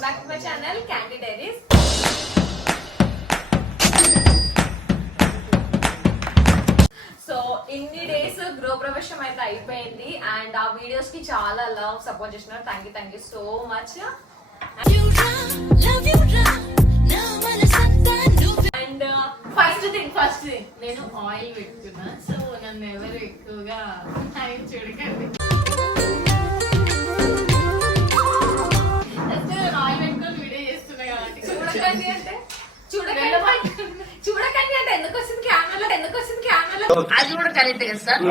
Welcome back to my channel candy diaries. So ఇన్ని days గృహ ప్రవేశం అయితే అయిపోయింది అండ్ ఆ వీడియోస్ కి చాలా లవ్ సపోర్ట్ చేస్తున్నారు. Thank you so much. And first thing నేను ఆయిల్ పెట్టుకున్నా. సో నన్ను ఎవరు ఎక్కువగా టైం చూడకండి. ఆయిల్ పెట్టుకొని వీడియో చేస్తున్నా కాబట్టి చూడకండి అంటే ఎందుకు వచ్చింది కెమెరాలో అది కూడా కరెక్ట్ కదా సార్,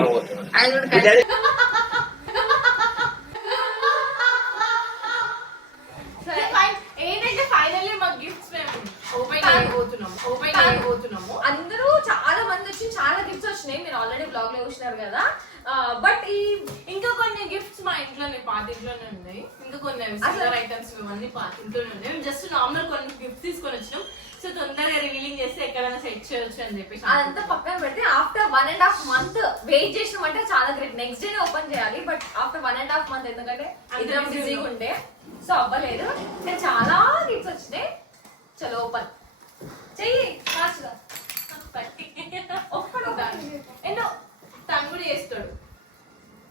అది కూడా కరెక్ట్. ఏంటంటే ఫైనల్లీ మా గిఫ్ట్స్ మేము ఓపెన్ చేయబోతున్నాము. అందరూ చాలా మంది వచ్చి చాలా గిఫ్ట్స్ వచ్చినాయి. మీరు ఆల్రెడీ బ్లాగ్ లో చూసినారు కదా. బట్ ఈ ఇంకా కొన్ని గిఫ్ట్స్ మా ఇంట్లోనే పాత ఇంట్లోనే ఉన్నాయి. ఇంకా కొన్ని సిల్వర్ ఐటమ్స్ ఇవన్నీ పాత ఇంట్లోనే ఉన్నాయి. మేము జస్ట్ నార్మల్ కొన్ని గిఫ్ట్స్ తీసుకొని వచ్చినాం. సో తొందరగా రివీలింగ్ చేస్తే ఎక్కడైనా సెట్ చేయొచ్చు అని చెప్పేసి అదంతా పక్కన పెడితే ఆఫ్టర్ 1.5 months వెయిట్ చేసినామంటే చాలా గ్రేట్. నెక్స్ట్ డే ఓపెన్ చేయాలి బట్ ఆఫ్టర్ 1.5 months ఎందుకంటే ఇద్దరం బిజీగా ఉండే సో అవ్వలేదు. కానీ చాలా గిఫ్ట్స్ వచ్చినాయి. చలో ఓపెన్ చెయ్యి ఫాస్ట్గా. ఒక్కడు ఎన్నో తను కూడా చేస్తాడు.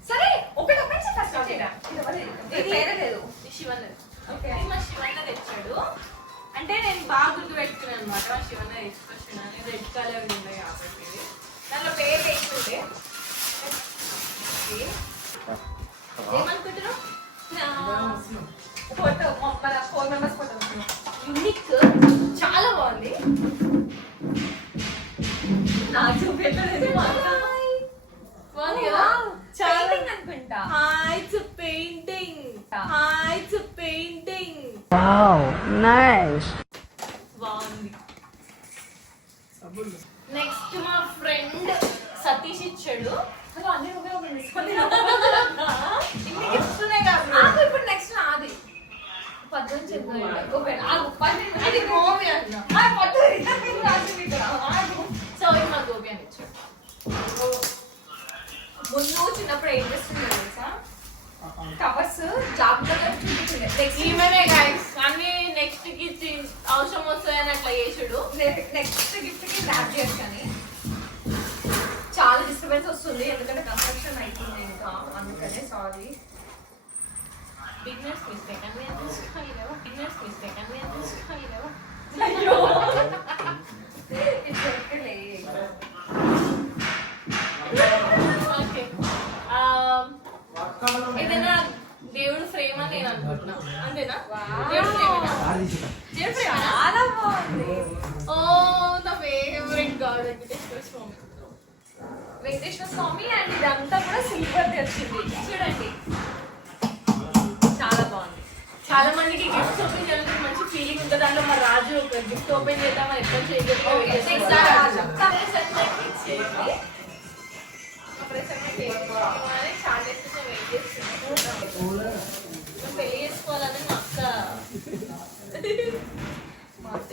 సరే ఒకటి ఫస్ట్ పేరే లేదు శివన్న. మా శివన్న తెచ్చాడు అంటే నేను బాగా గుర్తు పెట్టుకున్నాను అనమాట. మా శివన్న తెచ్చుకొచ్చున్నాను. రెడ్ కలర్ ఉంది కాబట్టి దాంట్లో పేరు వేసుకుంటే ఏమనుకుంటున్నావు? ఫోటో మన 4 members ఫోటో యూనిక్ చాలా బాగుంది. నాకు చూపెట్టలేదు బాగుంది కదా. పెయింటింగ్ అనుకుంటా. పెయింటింగ్ వావ్ నైస్ బాగుంది. నెక్స్ట్ మా ఫ్రెండ్ సతీష్ ఇచ్చాడు. ఇప్పుడు నెక్స్ట్ నాది 18 సో ఇది మా గోపి అని ఇచ్చాడు. ముందు చిన్నప్పుడు ఏం చేస్తుండే తెలుసా, కవర్స్ జాగ్రత్తగా ఈమెనే గైస్ అన్ని నెక్స్ట్ కి అవసరం వస్తాయని అట్లా చేసాడు. నెక్స్ట్ గిఫ్ట్ కి ర్యాప్ చేయొచ్చు కానీ చాలా డిస్టర్బెన్స్ వస్తుంది ఎందుకంటే కన్స్ట్రక్షన్ అయిపోయింది ఇంకా అందుకనే సారీ. బిగినర్స్ మిస్టేక్ అని అయ్యో ఏదైనా దేవుడు ఫ్రేమ్ అని నేను అనుకుంటున్నా. అంతేనా? దేవుడు ఫ్రేమ్ చాలా బాగుంది. ఓ నా favourite god Venkateswara Swamy and ఇదంతా కూడా సిల్వర్ వచ్చింది చూడండి. చాలా బాగుంది. చాలా మందికి గిఫ్ట్స్ ఓపెన్ చేయాలంటే మంచి ఫీలింగ్ ఉంటుంది. దాంట్లో మా రాజు ఒక గిఫ్ట్ ఓపెన్ చేద్దాం ఎక్కడ చేయలేదు. పెళ్లి చేసుకోవాలని మా అక్క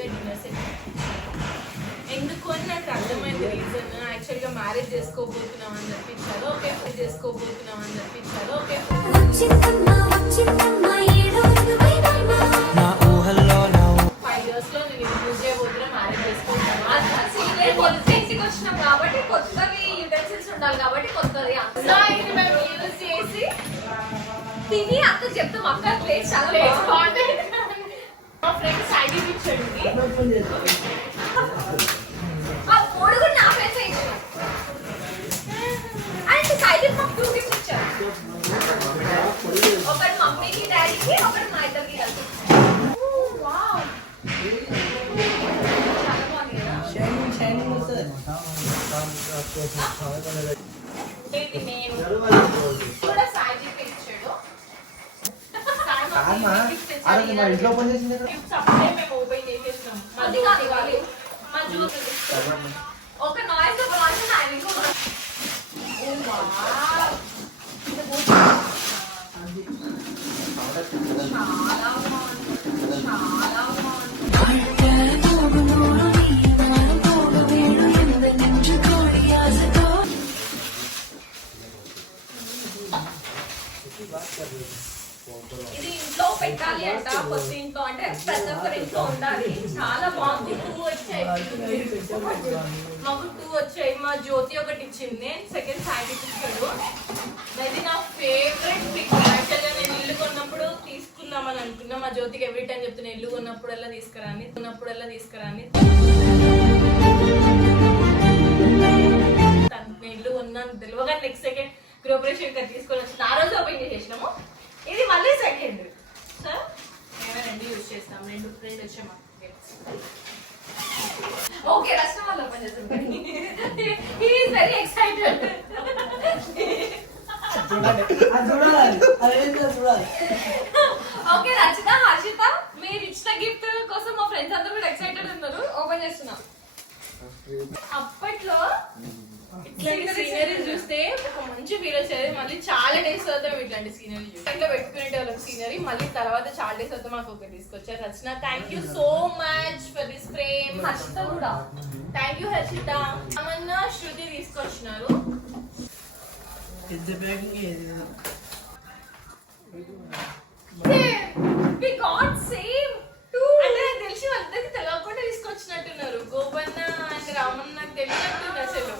డిన్నర్స్ ఎందుకు అని నాకు అర్థమైంది రీజన్. యాక్చువల్ గా మ్యారేజ్ చేసుకోబోతున్నాం అని చెప్పించారు. ఓకే 5 years లో నేను యూజ్ చేయబోతున్నా. మ్యారేజ్ చేసుకుంటాను. ఇంటికి వచ్చినాం కాబట్టి కొత్తవి యూటెన్సిల్స్ ఉండాలి కాబట్టి కొత్తది మేము యూజ్ చేసి తిని అక్క చెప్తాం. అక్క ప్లేస్ చాలా బాగుంటుంది. మా ఫ్రెండ్ సైడ్ ఇచ్చాడు. ఆ 3 కూడా నా ఫ్రెండ్స్ ఇచ్చాడు. అండ్ సైడ్ మాకు 2 గిఫ్ట్స్ ఇచ్చారు. ఒకటి మమ్మీకి డాడీకి ఒకటి మా ఇద్దరికి కలిసి. చాలా బాగుంది కదా. నేను కూడా సైడ్ ఇచ్చాడు. ఒక నాయిస్ ఇది ఇంట్లో పెట్టాలి అంట. కొత్త ఇంట్లో అంటే ప్రతి ఒక్కరి ఇంట్లో ఉండాలి. చాలా బాగుంది. 2 వచ్చాయి మాకు, 2 వచ్చాయి. మా జ్యోతి ఒకటి ఇచ్చింది, నేను సెకండ్ శాండీ ఇచ్చాడు. అది నా ఫేవరెట్ పిక్. యాక్చువల్గా నేను ఇల్లు కొన్నప్పుడు తీసుకుందామని అనుకున్నా. మా జ్యోతికి ఎవ్రీ టైం చెప్తున్నా ఇల్లు కొన్నప్పుడల్లా తీసుకురాని. ఇల్లు కొన్నాను తెలియగా నెక్స్ట్ సెకండ్ గృహప్రవేశం ఇక్కడ తీసుకొని వచ్చింది. ఆ రోజు ఓపెన్ చేసేసినాము. ఇది మళ్ళీ సెకండ్. సో మేమే 2 యూజ్ చేస్తాం. 2 వచ్చాయి మాకు. ఓకే, రచన వాళ్ళు ఓపెన్ చేస్తాం. He is very excited. Okay Rachita, Harshita, మీరు ఇచ్చిన గిఫ్ట్ కోసం మా ఫ్రెండ్స్ అందరూ కూడా ఎక్సైటెడ్ ఉన్నారు. ఓపెన్ చేస్తున్నా. అప్పట్లో సీనరీ చూస్తే ఒక మంచి ఫీల్ వచ్చేది. మళ్ళీ చాలా డేస్ అవుతాం ఇట్లాంటి సీనరీ ఇట్లా పెట్టుకునే వాళ్ళకి సీనరీ. మళ్ళీ తర్వాత చాలా డేస్ అవుతాం మాకు ఒకటి తీసుకొచ్చారు. Rachana, thank you so much for this frame. Harshita కూడా థ్యాంక్ యూ. హర్షిత, అమన్నా, శృతి తీసుకొచ్చినారు. We got same too. అంటే నాకు తెలిసి వాళ్ళకి తెలియకుండా తీసుకొచ్చినట్టున్నారు. గోపన్న అండ్ రామన్న నాకు తెలియనట్టుంది అసలు.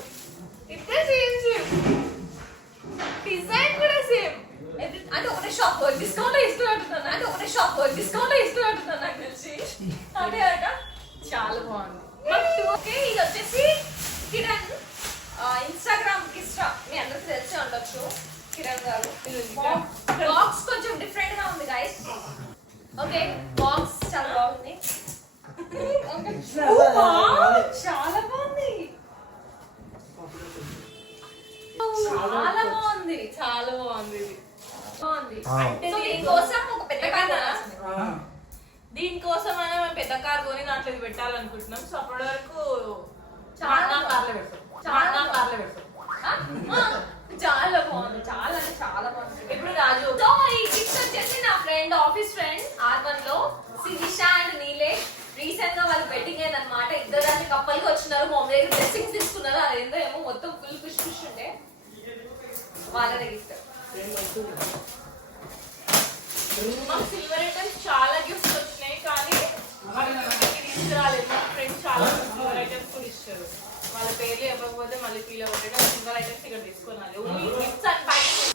ఇద్దరే సేమ్ డిజైన్ కూడా సేమ్. అంటే ఒకటే షాప్ డిస్కౌంట్ ఇస్తున్నట్టున్నాను. నాకు తెలిసి అదే అట. చాలా బాగుంది. ఓకే, ఇది వచ్చేసి కిరణ్ ఇన్స్టాగ్రామ్ ఇస్టా. మీ అందరికి తెలిసి ఉండొచ్చు కిరణ్ గారు. బాక్స్ కొంచెం డిఫరెంట్ గా ఉంది గైస్. ఓకే, బాక్స్ చాలా బాగుంది. చాలా బాగుంది. అంటే దీనికోసం ఒక పెద్ద కార్, దీనికోసం అయినా మేము పెద్ద కార్ కొని దాంట్లో పెట్టాలనుకుంటున్నాం. సో అప్పటి వరకు చాలా కార్లో పెడతాం. చాలా బాగుంది. చాలా అంటే చాలా బాగుంది. ఇప్పుడు రాజు. సో ఈ గిఫ్ట్ వచ్చేసి నా ఫ్రెండ్, ఆఫీస్ ఫ్రెండ్ R1 లో శిరీష అండ్ నీలేష్. రీసెంట్ గా వాళ్ళు వెడ్డింగ్ అయింది అనమాట. ఇద్దరు దాన్ని కప్పల్కి వచ్చినారు. మా దగ్గర డ్రెస్సింగ్స్ తీసుకున్నారు. అదేందో ఏమో మొత్తం ఫుల్ ఖుషి ఉండే. వాళ్ళదే గిఫ్ట్. మాకు సిల్వర్ ఐటమ్స్ చాలా గిఫ్ట్స్ వచ్చినాయి, కానీ తీసుకురాలేదు. మా ఫ్రెండ్స్ చాలా సిల్వర్ ఐటమ్స్ కూడా ఇస్తారు. వాళ్ళ పేర్లు ఇవ్వకపోతే మళ్ళీ ఫీల్ అవ్వకుండా సిల్వర్ ఐటమ్స్ ఇక్కడ తీసుకోవాలి. Only gifts and packing.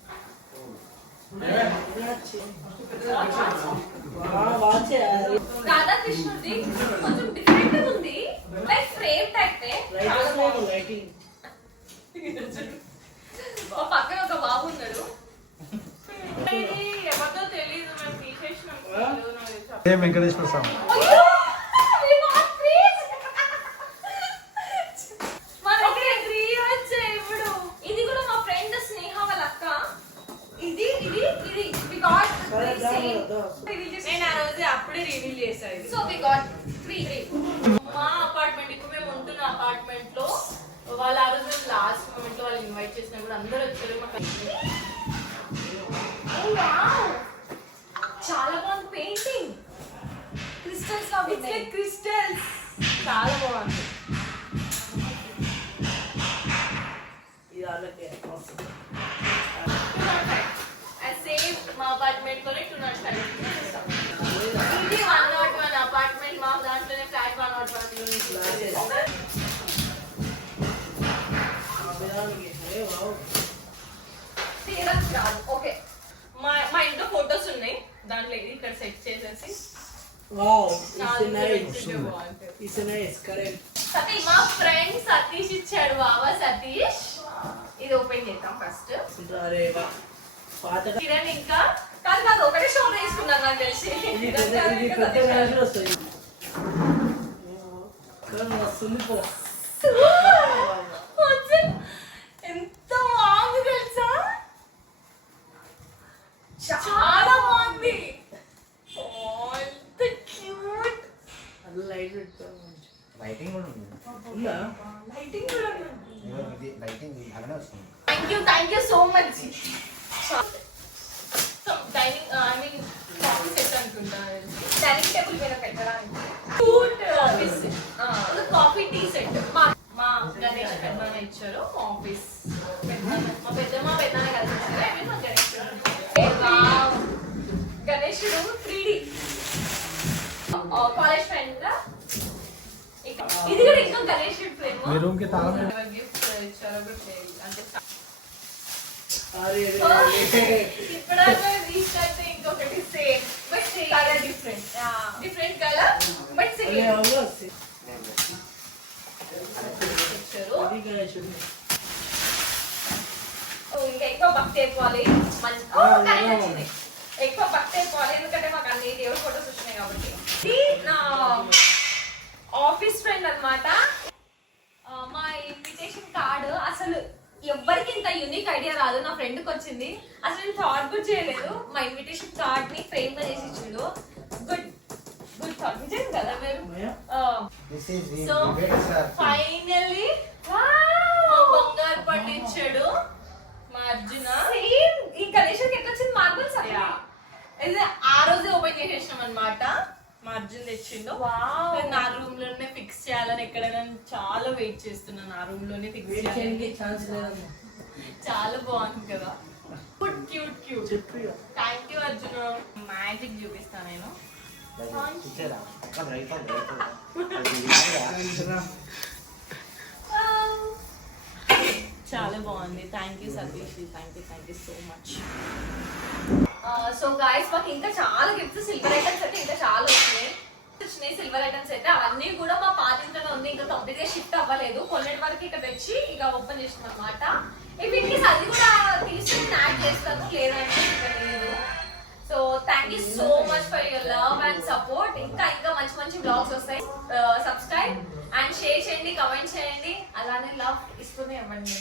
రాధాకృష్ణుడి కొంచెం డిఫరెంట్ ఉంది. Like frame type. పక్కన ఒక బాబు ఉన్నాడు. ఎవరితో తెలియదు, మేము తీసేసినాం. వెంకటేశ్వర స్వామి. ఇది కూడా మా ఫ్రెండ్ స్నేహ వాళ్ళ అక్క. ఇది నేను ఆ రోజు అప్పుడే రివీల్ చేశాను. So we got 3. మా అపార్ట్మెంట్, ఇప్పుడు మేము ఉంటున్న అపార్ట్మెంట్ లో వాళ్ళు ఆ రోజు లాస్ట్ మూమెంట్ లో వాళ్ళు ఇన్వైట్ చేసినా కూడా అందరూ వచ్చారు. చాలా బాగుంది పెయింటింగ్. క్రిస్టల్స్ క్రిస్టల్స్ చాలా బాగుంది. సేమ్ మా అపార్ట్మెంట్ లోనే 205. ఇది 101 అపార్ట్మెంట్. మా దాంట్లోనే ఫ్లాట్ 101. ఓకే, మా ఇంట్లో ఫొటోస్ ఉన్నాయి. దాంట్లో ఇది ఇక్కడ సెట్ చేసేసి సతీష్, మా ఫ్రెండ్ సతీష్ ఇచ్చాడు. బాబా సతీష్. ఇది ఓపెన్ చేద్దాం ఫస్ట్. కిరణ్ ఇంకా కాదు ఒకటే షో తీసుకున్నాను నాకు తెలిసి. ఎంత బాగుంది తెలుసా, చాలా బాగుంది. క్యూట్. లైటింగ్ కూడా ఉంది. లైటింగ్ కూడా ఉంది. లైటింగ్ అలానే వస్తుంది. Thank you so much. Dining I mean coffee set అనుకుంటా. డైనింగ్ టేబుల్ మీద పెట్టడానికి కాఫీ టీ సెట్ మా గణేష్ పెద్దనాన్న ఇచ్చారు. ఆఫీస్ మా పెద్దమ్మ పెద్దనాన్న కలిసి ఇచ్చారు. మా గణేష్ గణేశుడు 3D కాలేజ్ ఫ్రెండ్ ఇది కూడా ఇంకా గణేష్ ఫ్రేమ్ మీ రూమ్ కి తాళం గిఫ్ట్ ఇచ్చారు అంటే అరే ఇప్పుడు రీస్టార్ట్ ఇంకొకటి same but same colour different colour but same ఇచ్చారు ఇంకా ఎక్కువ భక్తి అయిపోవాలి ఎక్కువ భక్తి అయిపోవాలి ఎందుకంటే మాకు అన్ని దేవుడి ఫోటోస్ వచ్చినాయి కాబట్టి ఇది నా ఆఫీస్ ఫ్రెండ్ అన్నమాట మా ఇన్విటేషన్ కార్డు అసలు ఎవ్వరికి ఇంత యూనిక్ ఐడియా రాదు నా ఫ్రెండ్ కి వచ్చింది అసలు నేను థాట్ కూడా చేయలేదు మా ఇన్విటేషన్ కార్డ్ ని ఫ్రేమ్ గా చేసి ఇచ్చిండు గుడ్ గుడ్ థాట్ నిజం కదా మీరు This is so the finally మా బంగారు పండు ఇచ్చాడు మా అర్జున సేమ్ ఈ కలెక్షన్ ఎట్లా వచ్చింది మార్బల్స్ ఇది ఆ రోజే ఓపెన్ చేసేసినాం అన్నమాట మా అర్జున్ తెచ్చిండు నా రూమ్ లోనే ఫిక్స్ చేయాలని ఎక్కడైనా చాలా వెయిట్ చేస్తున్నాను ఆ రూమ్ లోనే ఫిక్స్ చేయాలి చాలా బాగుంది కదా cute cute cute thank you Arjun magic చూపిస్తాను నేను చాలా బాగుంది thank you Satish thank you so much so guys మాకు ఇంకా చాలా గిఫ్ట్స్ సిల్వర్ ఐటమ్స్ అయితే ఇంకా చాలా వచ్చినాయి సిల్వర్ ఐటమ్స్ అయితే అవన్నీ కూడా మా పాత ఇంట్లోనే ఉంది ఇంకా కంప్లీట్ గా షిఫ్ట్ అవ్వలేదు కొన్నిటి వరకు ఇక్కడ తెచ్చి ఇక ఓపెన్ చేసిన అనమాట వీటికి అది కూడా తీసుకుని యాడ్ చేస్తాను లేదంటే ఇంకా లేదు so thank you so much for your love and support ఇంకా ఇంకా మంచి మంచి బ్లాగ్స్ వస్తాయి సబ్స్క్రైబ్ అండ్ షేర్ చేయండి కమెంట్ చేయండి అలానే లవ్ ఇస్తూనే ఇవ్వండి